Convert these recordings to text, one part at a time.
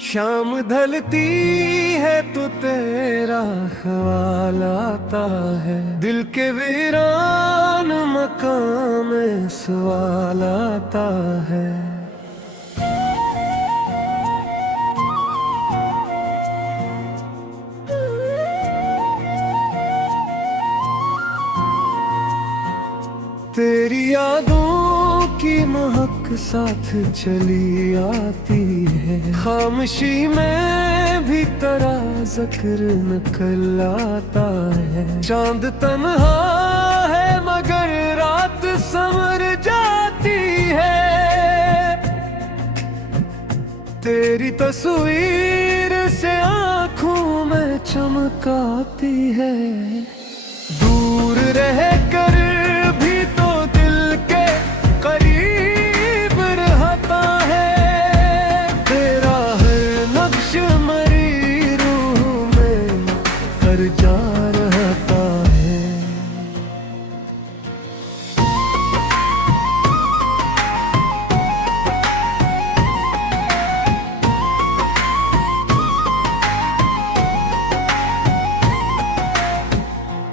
शाम ढलती है तो तेरा ख्याल आता है, दिल के वीरान मकाम में सवाल आता है। तेरी यादों की महक साथ चली आती है, खामोशी में भी तेरा जिक्र निकल आता है। चांद तन्हा है मगर रात संवर जाती है, तेरी तस्वीर से आँखों में चमक आती है। दूर रह कर भी तो दिल के करीब रहता है, तेरा हर नक्श मेरी रूह में कर जा रहता है।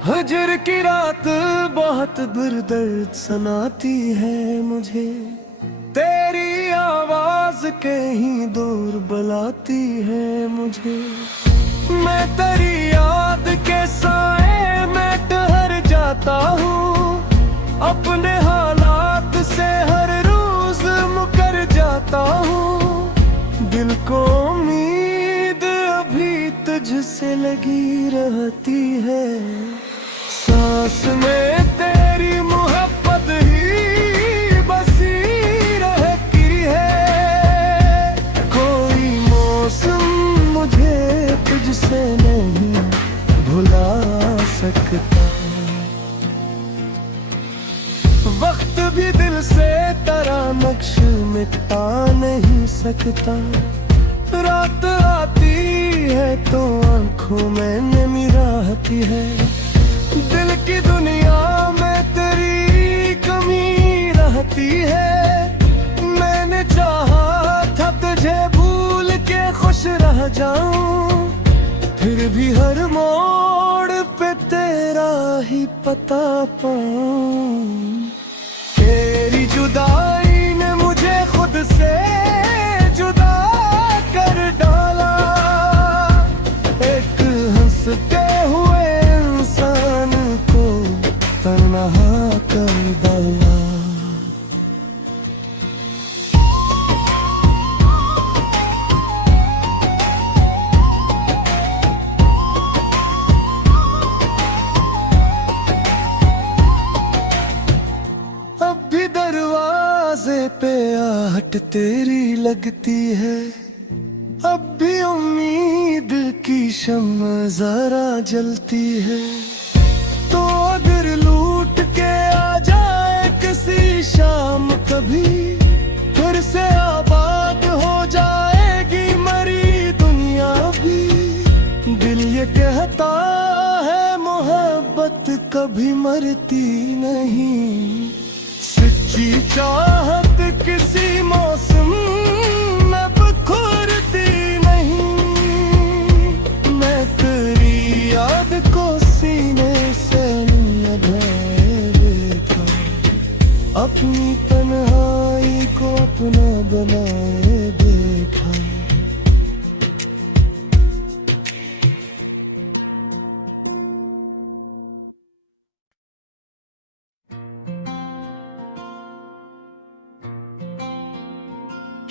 हजर की रात बहुत दुर्दर्द सुनाती है मुझे, तेरी आवाज कहीं दूर बुलाती है मुझे। मैं तेरी याद के साए में ठहर जाता हूँ, अपने हालात से हर रोज मुकर जाता हूँ। दिल को उम्मीद अभी तुझसे लगी रहती है, सांस में तेरी मोहब्बत ही बसी रहती है। कोई मौसम मुझे तुझसे नहीं भुला सकता, वक्त भी दिल से तेरा नक्श मिटा नहीं सकता। रात आती है तो आंखों में नमी रहती है, दिल की दुनिया में तेरी कमी रहती है। मैंने चाहा था तुझे भूल के खुश रह जाऊं, फिर भी हर मोड़ पे तेरा ही पता पाऊं। तेरी जुदाई ने मुझे खुद से जुदा कर डाला, एक हंसते हुए इंसान को तन्हा कर डाला। अब भी दरवाजे पे आहट तेरी लगती है, अब भी उम्मीद की शम्म जरा जलती है। तो अगर लूट के आ जाए किसी शाम कभी, फिर से आबाद हो जाएगी मरी दुनिया भी। दिल ये कहता है मोहब्बत कभी मरती नहीं, सच्ची चाहत किसी मौसम में बिखरती नहीं। मैं तेरी याद को सीने से लगाए देखा, अपनी तन्हाई को अपना बनाए देखा।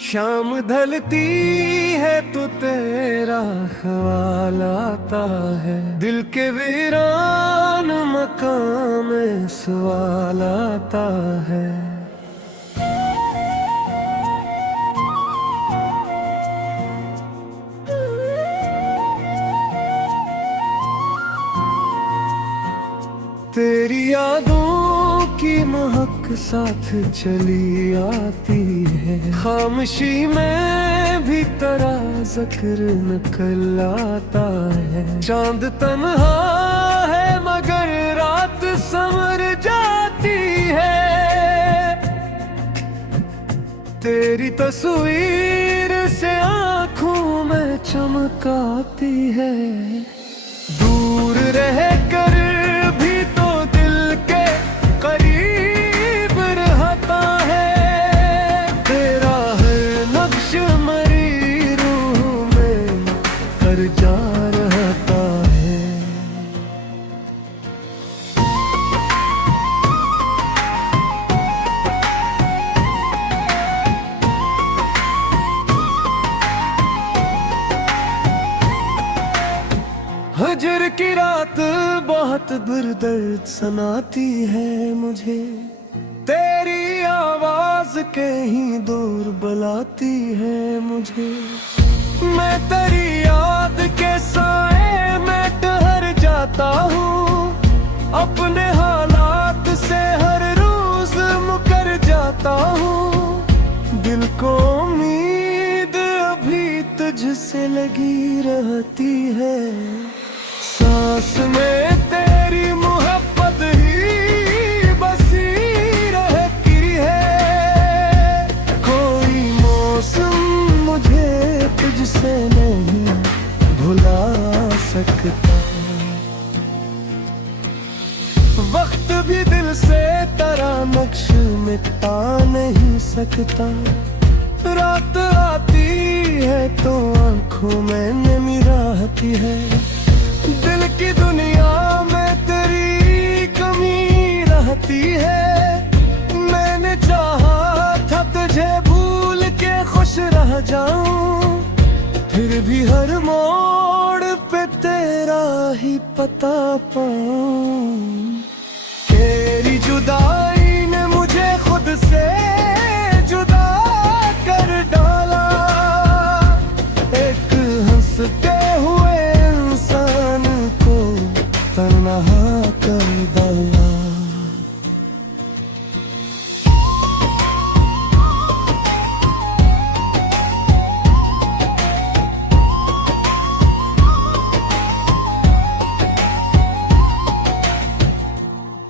शाम ढलती है तो तेरा ख्याल आता है, दिल के वीरान मकाम में सवाल आता है। तेरी यादों की महक साथ चली आती है, खामोशी में भी तेरा जिक्र निकल आता है। चांद तन्हा है मगर रात संवर जाती है, तेरी तस्वीर से आँख आँखों में चमकाती है। दूर रह कर भी तो दिल के करीब रहता है। तेरा हर नक्श मेरी रूह में कर जा रहता है। हजर की रात बहुत दुर्दर्द सुनाती है मुझे। तेरी आवाज कहीं दूर बुलाती है मुझे। मैं तेरी याद के साए में ठहर जाता हूँ। अपने हालात से हर रोज मुकर जाता हूँ। दिल को उम्मीद अभी तुझसे लगी रहती है। सांस में तेरी मोहब्बत ही बसी रहती है। कोई मौसम मुझे तुझसे नहीं भुला सकता। वक्त भी दिल से तेरा नक्श मिटा नहीं सकता। रात आती है तो आंखों में नमी रहती है। दिल की दुनिया में तेरी कमी रहती है। मैंने चाहा था तुझे भूल के खुश रह जाऊं। फिर भी हर मोड़ पे तेरा ही पता पाऊं। तेरी जुदाई ने मुझे खुद से जुदा कर डाला। एक हंसते हुए इंसान को तन्हा कर डाला।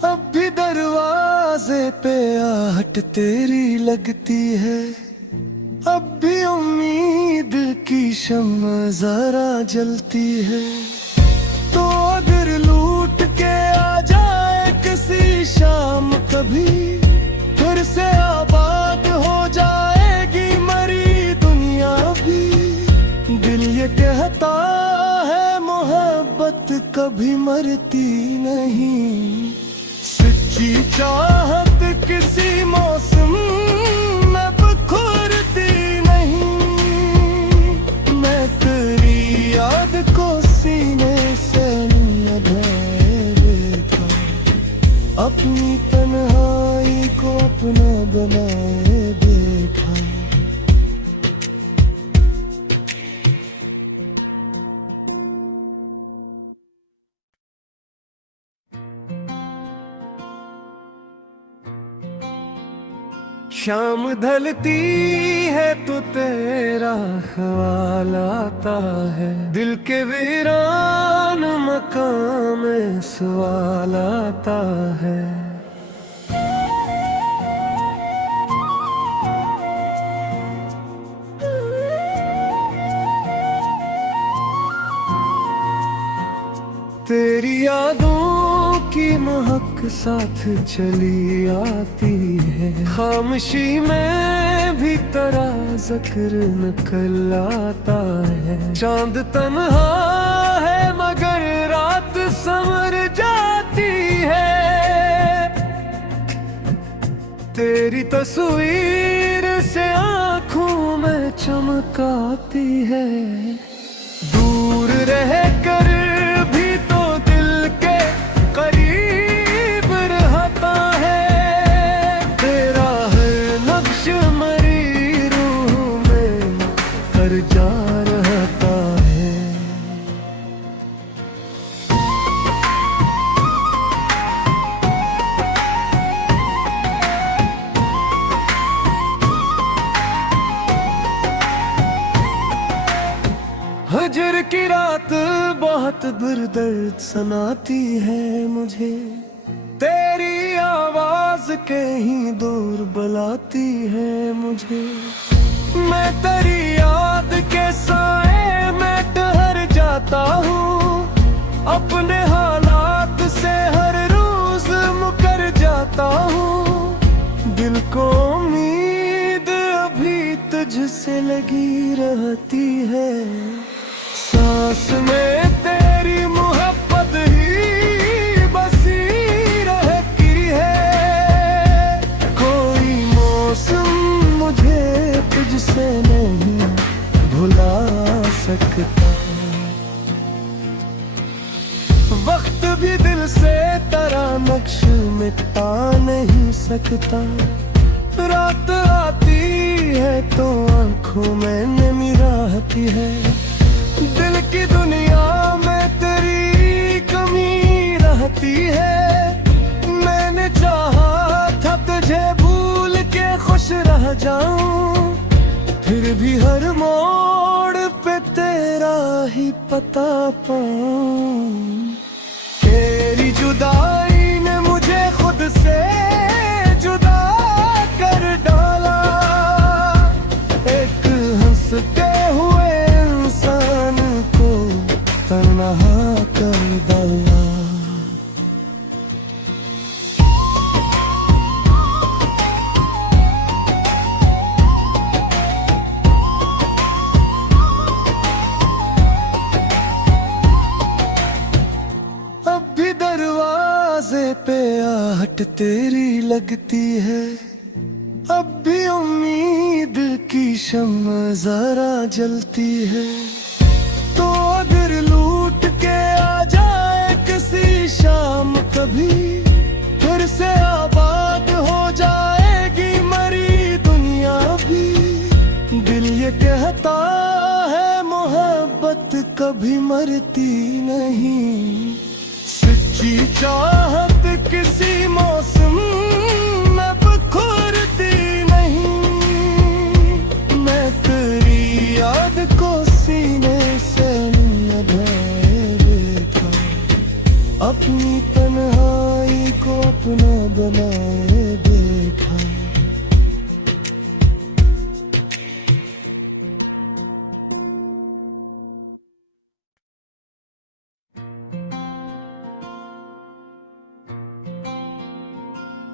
अब भी दरवाजे पे आहट तेरी लगती है। अब भी उम्मीद की शम्मा जरा जलती है। तो अगर लूट के आ जाए किसी शाम कभी, फिर से आबाद हो जाएगी मरी दुनिया भी। दिल ये कहता है मोहब्बत कभी मरती नहीं। सच्ची चाहत किसी मौसम में बिखरती नहीं। मैं तेरी याद को सीने से लगाए बैठा। अपनी तन्हाई को अपना बनाए बैठा। शाम ढलती है तो तेरा ख्याल आता है। दिल के वीरान मकाम में सवाल आता है। तेरी यादों की महक साथ चली आती है। खामोशी में भी तेरा जिक्र निकल आता है। चांद तन्हा है मगर रात संवर जाती है। तेरी तस्वीर से आँखों में चमकाती है। दूर रह कर भी तो दिल के करीब रहता है। तेरा हर नक्श मेरी रूह में कर जा रहता है। हजर की रात बहुत दुर्दर्द सुनाती है मुझे। तेरी आवाज कहीं दूर बुलाती है मुझे। मैं तेरी याद के साए में ठहर जाता हूँ, अपने हालात से हर रोज मुकर जाता हूँ। दिल को उम्मीद अभी तुझसे लगी रहती है, सांस में तेरी मोहब्बत ही बसी रहती है। कोई मौसम मुझे तुझसे नहीं भुला सकता, वक्त भी दिल से तेरा नक्श मिटा नहीं सकता। रात आती है तो आंखों में नमी रहती है, दिल की दुनिया में तेरी कमी रहती है। मैंने चाहा था तुझे भूल के खुश रह जाऊं, फिर भी हर मोड़ पे तेरा ही पता पाऊं। तेरी जुदाई ने मुझे खुद से जुदा कर डाला, एक हंसते हुए इंसान को तन्हा कर डाला। अब भी दरवाजे पे आहट तेरी लगती है, अब भी उम्मीद की शम्म जरा जलती है। तो अगर लूट के आ जाए किसी शाम कभी, फिर से आबाद हो जाएगी मरी दुनिया भी। दिल ये कहता है मोहब्बत कभी मरती नहीं, सच्ची चाहत किसी मौसम में बिखरती नहीं। मैं तेरी याद को सीने से लगाए बैठा, अपनी तन्हाई को अपना बनाए बैठा।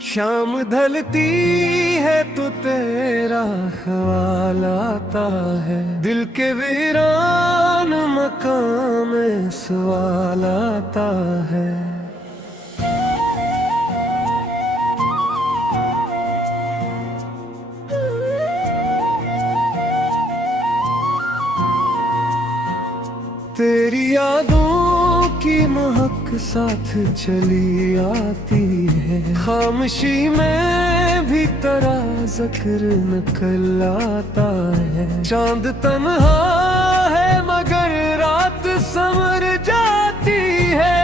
शाम ढलती है तो तेरा ख्याल आता है, दिल के वीरान मकाम में सवाल आता है। तेरी यादों की महक साथ चली आती है, खामोशी में भी तेरा जिक्र निकल आता है। चांद तन्हा है मगर रात संवर जाती है,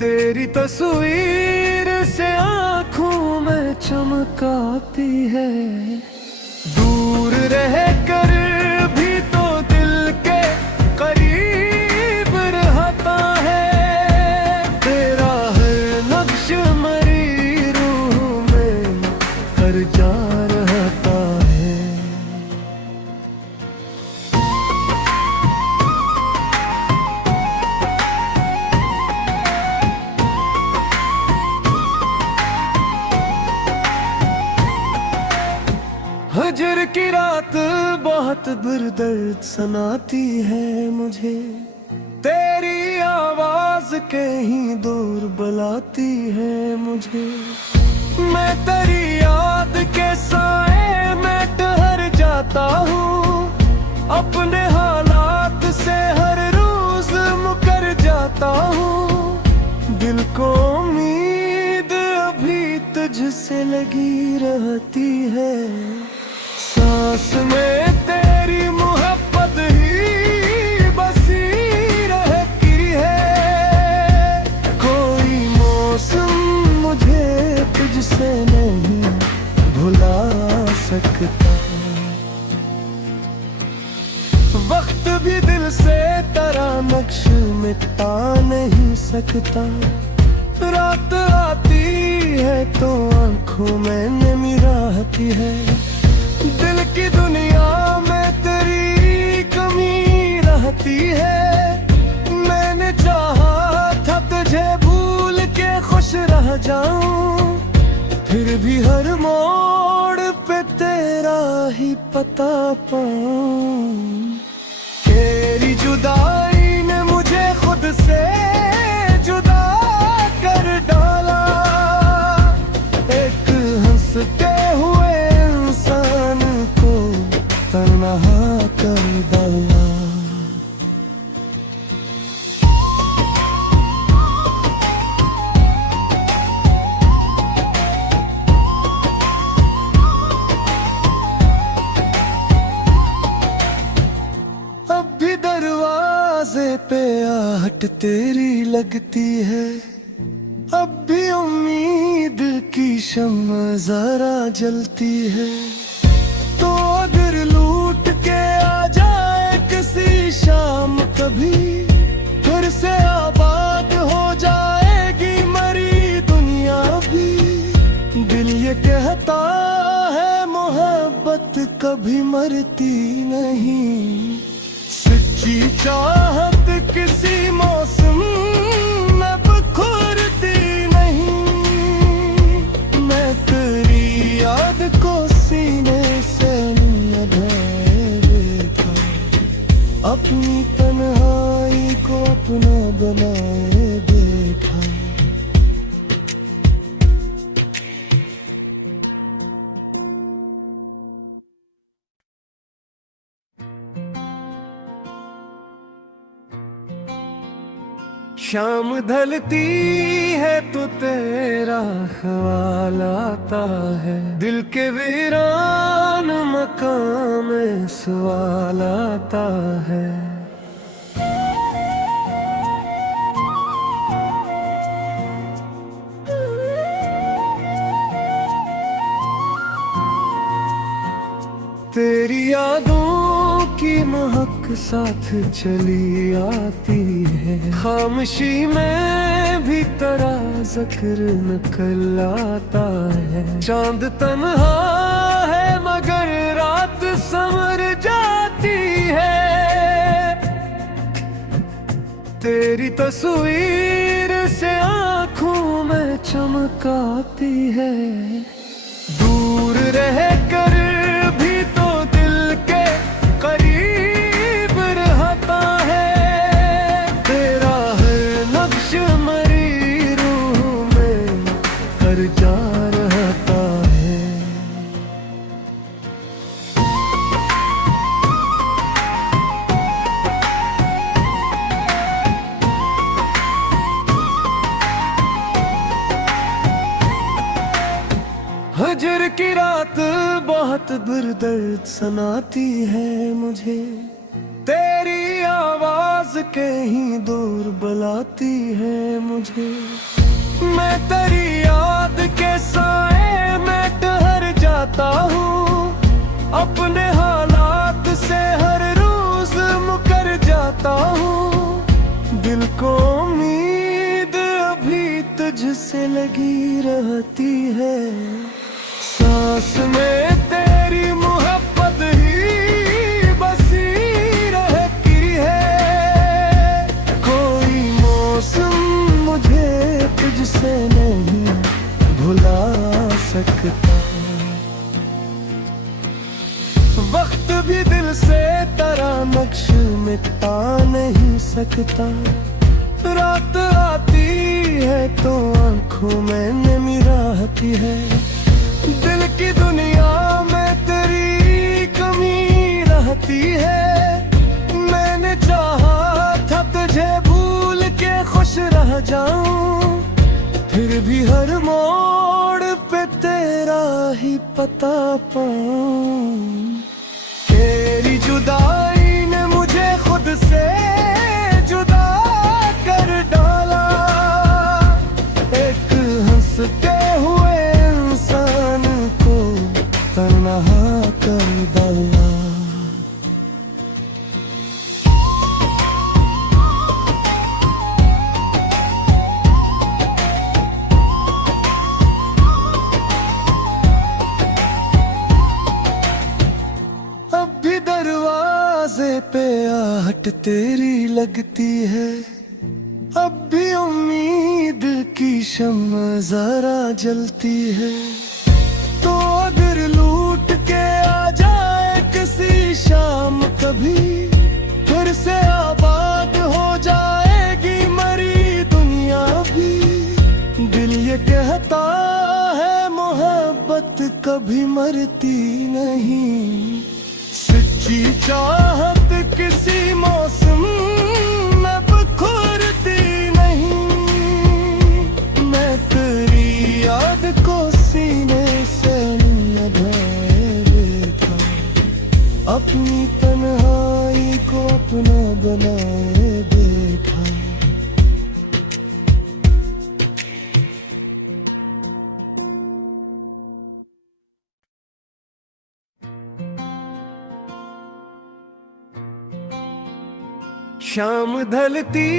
तेरी तस्वीर से आँखों में चमक आती है। दूर रह कर भी तो दिल के करीब रहता है, तेरा हर नक्श मरी रूह में कर जा रहता है। हजर की रात बहुत दर्द सनाती है मुझे, तेरी आवाज कहीं दूर बुलाती है मुझे। मैं तेरी याद के साए में ठहर जाता हूँ, अपने हालात से हर रोज मुकर जाता हूँ। दिल को उम्मीद अभी तुझसे लगी रहती है, सांस में तेरी मोहब्बत ही बसी रहती है। कोई मौसम मुझे तुझसे नहीं भुला सकता, वक्त भी दिल से तेरा नक्श मिटा नहीं सकता। रात आती है तो आंखों में नमी राहती है। दिल की दुनिया में तेरी कमी रहती है। मैंने चाहा था तुझे भूल के खुश रह जाऊं, फिर भी हर मोड़ पे तेरा ही पता पाऊं। तेरी जुदाई ने मुझे खुद से जुदा कर डाला, एक हंसते हुए इंसान को तन्हा कर डाला। अब भी दरवाजे पे आहट तेरी लगती है, अब भी उम्मीद की शम्म जरा जलती है। तो अगर लूट के आ जाए किसी शाम कभी, फिर से आबाद हो जाएगी मरी दुनिया भी। दिल ये कहता है मोहब्बत कभी मरती नहीं, सच्ची चाहत किसी मौसम में बखुरती नहीं। मैं तेरी याद को सीने से लगाए बैठा, अपनी तन्हाई को अपना बनाए बैठा। शाम ढलती है तो तेरा ख्याल आता है, दिल के वीरान मकाम में सवाल आता है। तेरी यादों की महक साथ चली आती है, खामोशी में भी तेरा जिक्र निकल आता है। चांद तन्हा है मगर रात संवर जाती है, तेरी तस्वीर से आँखों में चमक आती है। दूर रह कर भी तो दिल के करीब रहता है, तेरा हर नक्श मरी रूह में कर जा रहता है। हजर की रात बहुत दुर्दर्द सुनाती है मुझे, तेरी आवाज कहीं दूर बुलाती है मुझे। मैं तेरी याद के साए में ठहर जाता हूँ, अपने हालात से हर रोज मुकर जाता हूँ। दिल को उम्मीद अभी तुझसे लगी रहती है, सांस में तेरी मोहब्बत ही बसी रहती है। कोई मौसम मुझे तुझसे नहीं भुला सकता, वक्त भी दिल से तेरा नक्श मिटा नहीं सकता। रात आती है तो आंखों में नमी रहती है, दिल की दुनिया में तेरी कमी रहती है। मैंने चाहा था तुझे भूल के खुश रह जाऊं, फिर भी हर मोड़ पे तेरा ही पता पाऊं। तेरी जुदाई ने मुझे खुद से जुदा कर डाला, एक हंसते हुए इंसान को तन्हा कर डाला। आहट तेरी लगती है, अब भी उम्मीद की शम्मा जरा जलती है। तो अगर लूट के आ जाए किसी शाम कभी, फिर से आबाद हो जाएगी मरी दुनिया भी। दिल ये कहता है मोहब्बत कभी मरती नहीं, सच्ची चाहत किसी मौसम में बिखरती नहीं। मैं तेरी याद को सीने से लगाए बैठा, अपनी तन्हाई को अपना बनाए बैठा। शाम ढलती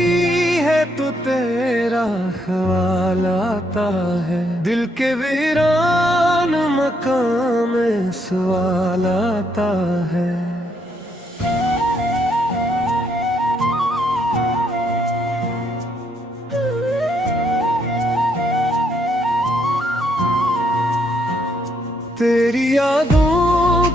है तो तेरा ख्याल आता है, दिल के वीरान मकाम में सवाल आता है। तेरी यादों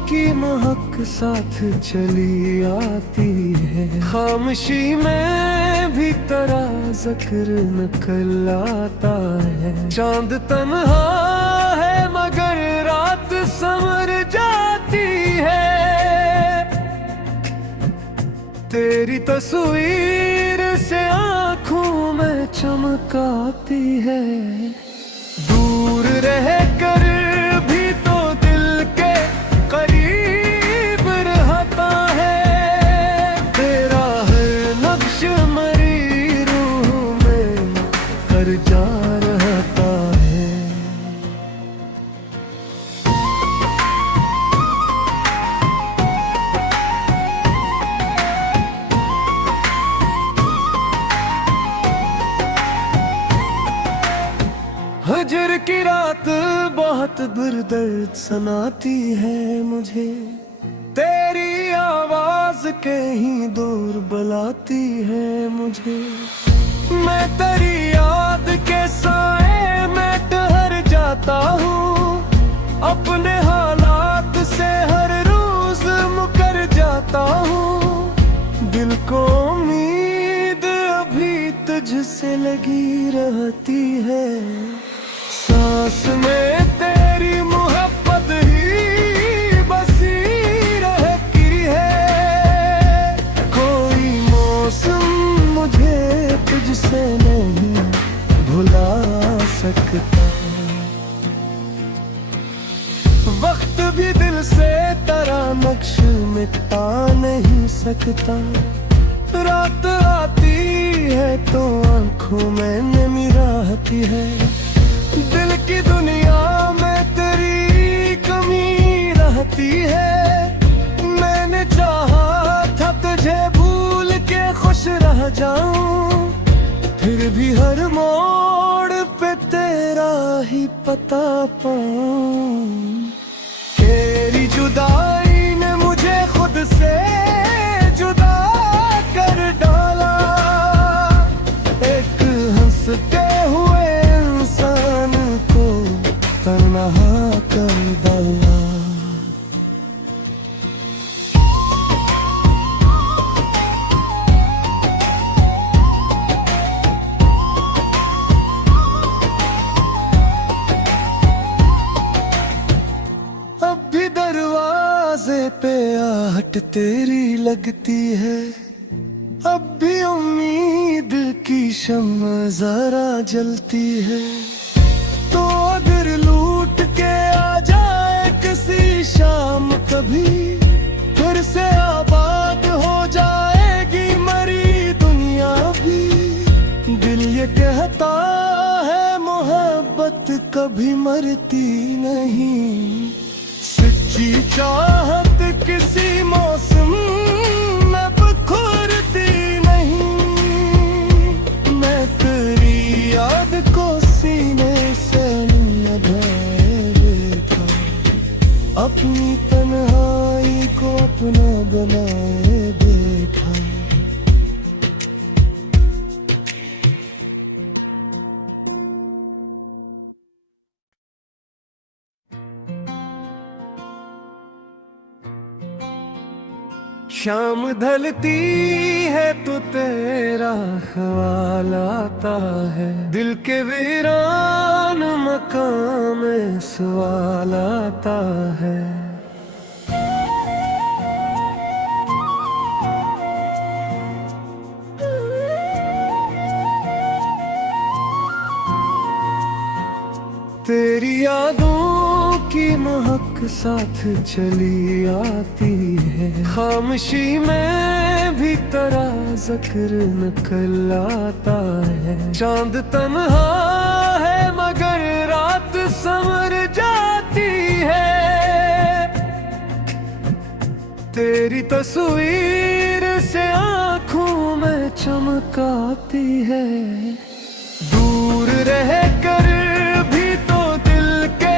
की महक साथ चली आती है, खामोशी में भी तेरा जिक्र निकल आता है। चांद तन्हा है मगर रात संवर जाती है, तेरी तस्वीर से आँखों में चमक आती है। दूर रह कर भी तो दिल के करीब रहता है, तेरा हर नक्श मरी रूह में कर जा रहता है। हजर की रात बहुत दर्द सुनाती है मुझे, तेरी आवाज कहीं दूर बुलाती है मुझे। मैं तेरी याद के साए में ठहर जाता हूँ, अपने हालात से हर रोज मुकर जाता हूँ। दिल को उम्मीद अभी तुझसे लगी रहती है, सांस में तेरी मोहब्बत ही बसी रहती है। कोई मौसम मुझे तुझसे नहीं भुला सकता, वक्त भी दिल से तेरा नक्श मिटा नहीं सकता। रात आती है तो आंखों में नमी रहती है, दिल की दुनिया में तेरी कमी रहती है। मैंने चाहा था तुझे भूल के खुश रह जाऊं, फिर भी हर मोड़ पे तेरा ही पता पाऊं। तेरी जुदाई ने मुझे खुद से जुदा कर डाला, एक हंसते हुए इंसान को तन्हा कर डाला। अब भी दरवाजे पे आहट तेरी लगती है, अब भी उम्मीद की शम्मा जरा जलती है। तो अगर लूट के आ जाए किसी शाम कभी, फिर से आबाद हो जाएगी मरी दुनिया भी। दिल ये कहता है मोहब्बत कभी मरती नहीं, सच्ची चाहत किसी मौसम में बिखरती नहीं। मैं तेरी याद को सीने से लगाए बैठा, अपनी तन्हाई को अपना बनाए बैठा। शाम ढलती है तो तेरा ख्याल आता है, दिल के वीरान मकाम में सवाल आता है। तेरी यादों की महक साथ चली आती है, खामोशी में भी तेरा जिक्र निकल आता है। चांद तन्हा है मगर रात संवर जाती है, तेरी तस्वीर से आँखों में चमक आती है। दूर रह कर भी तो दिल के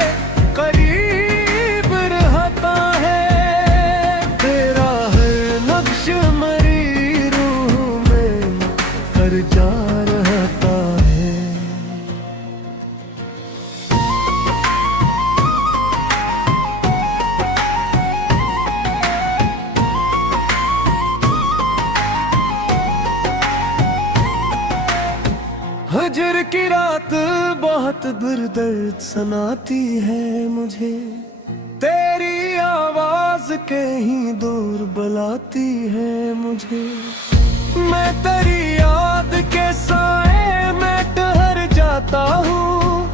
करीब रहता है, तेरा हर नक्श मेरी रूह में हर जा रहता है। हजर की रात बहुत दुर्दर्द सुनाती है मुझे, तेरी आवाज कहीं दूर बुलाती है मुझे। मैं तेरी याद के साए में ठहर जाता हूँ,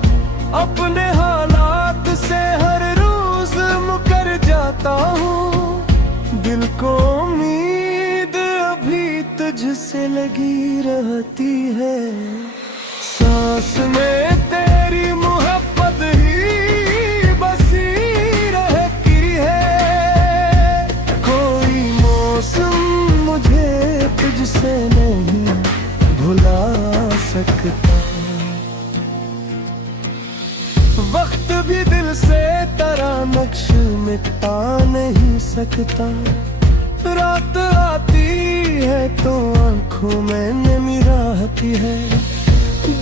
अपने हालात से हर रोज मुकर जाता हूँ। दिल को उम्मीद अभी तुझसे लगी रहती है, सांस में तेरी मोहब्बत ही बसी रहती है। कोई मौसम मुझे तुझसे नहीं भुला सकता, वक्त भी दिल से तेरा नक्श मिटा नहीं सकता। रात आती है तो आंखों में नमी रहती है,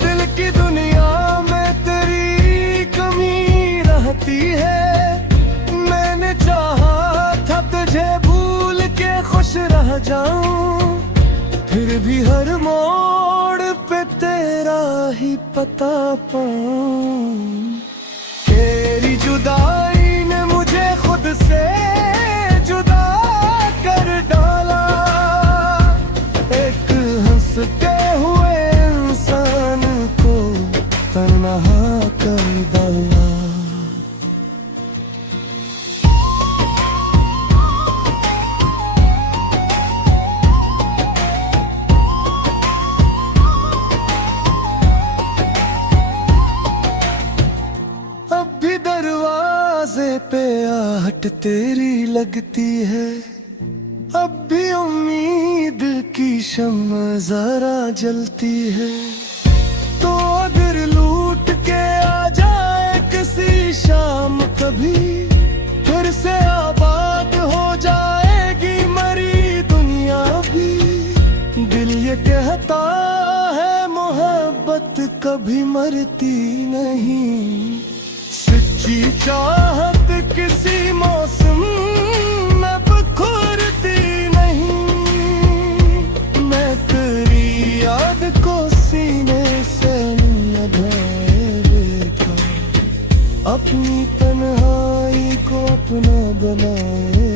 दिल की दुनिया में तेरी कमी रहती है। मैंने चाहा था तुझे भूल के खुश रह जाऊं, फिर भी हर मोड़ पे तेरा ही पता पाऊं। तेरी जुदाई ने मुझे खुद से जुदा कर डाला, एक हंसते हुए इंसान को तन्हा कर डाला। अब भी दरवाजे पे आहट तेरी लगती है, अब भी उम्मीद की शम्मा जरा जलती है। तो अगर लूट के आ जाए किसी शाम कभी, फिर से आबाद हो जाएगी मरी दुनिया भी। दिल ये कहता है मोहब्बत कभी मरती नहीं, सच्ची चाहत किसी मौसम में बिखरती नहीं। मैं तेरी याद को सीने से लगाए बैठा, अपनी तन्हाई को अपना बनाए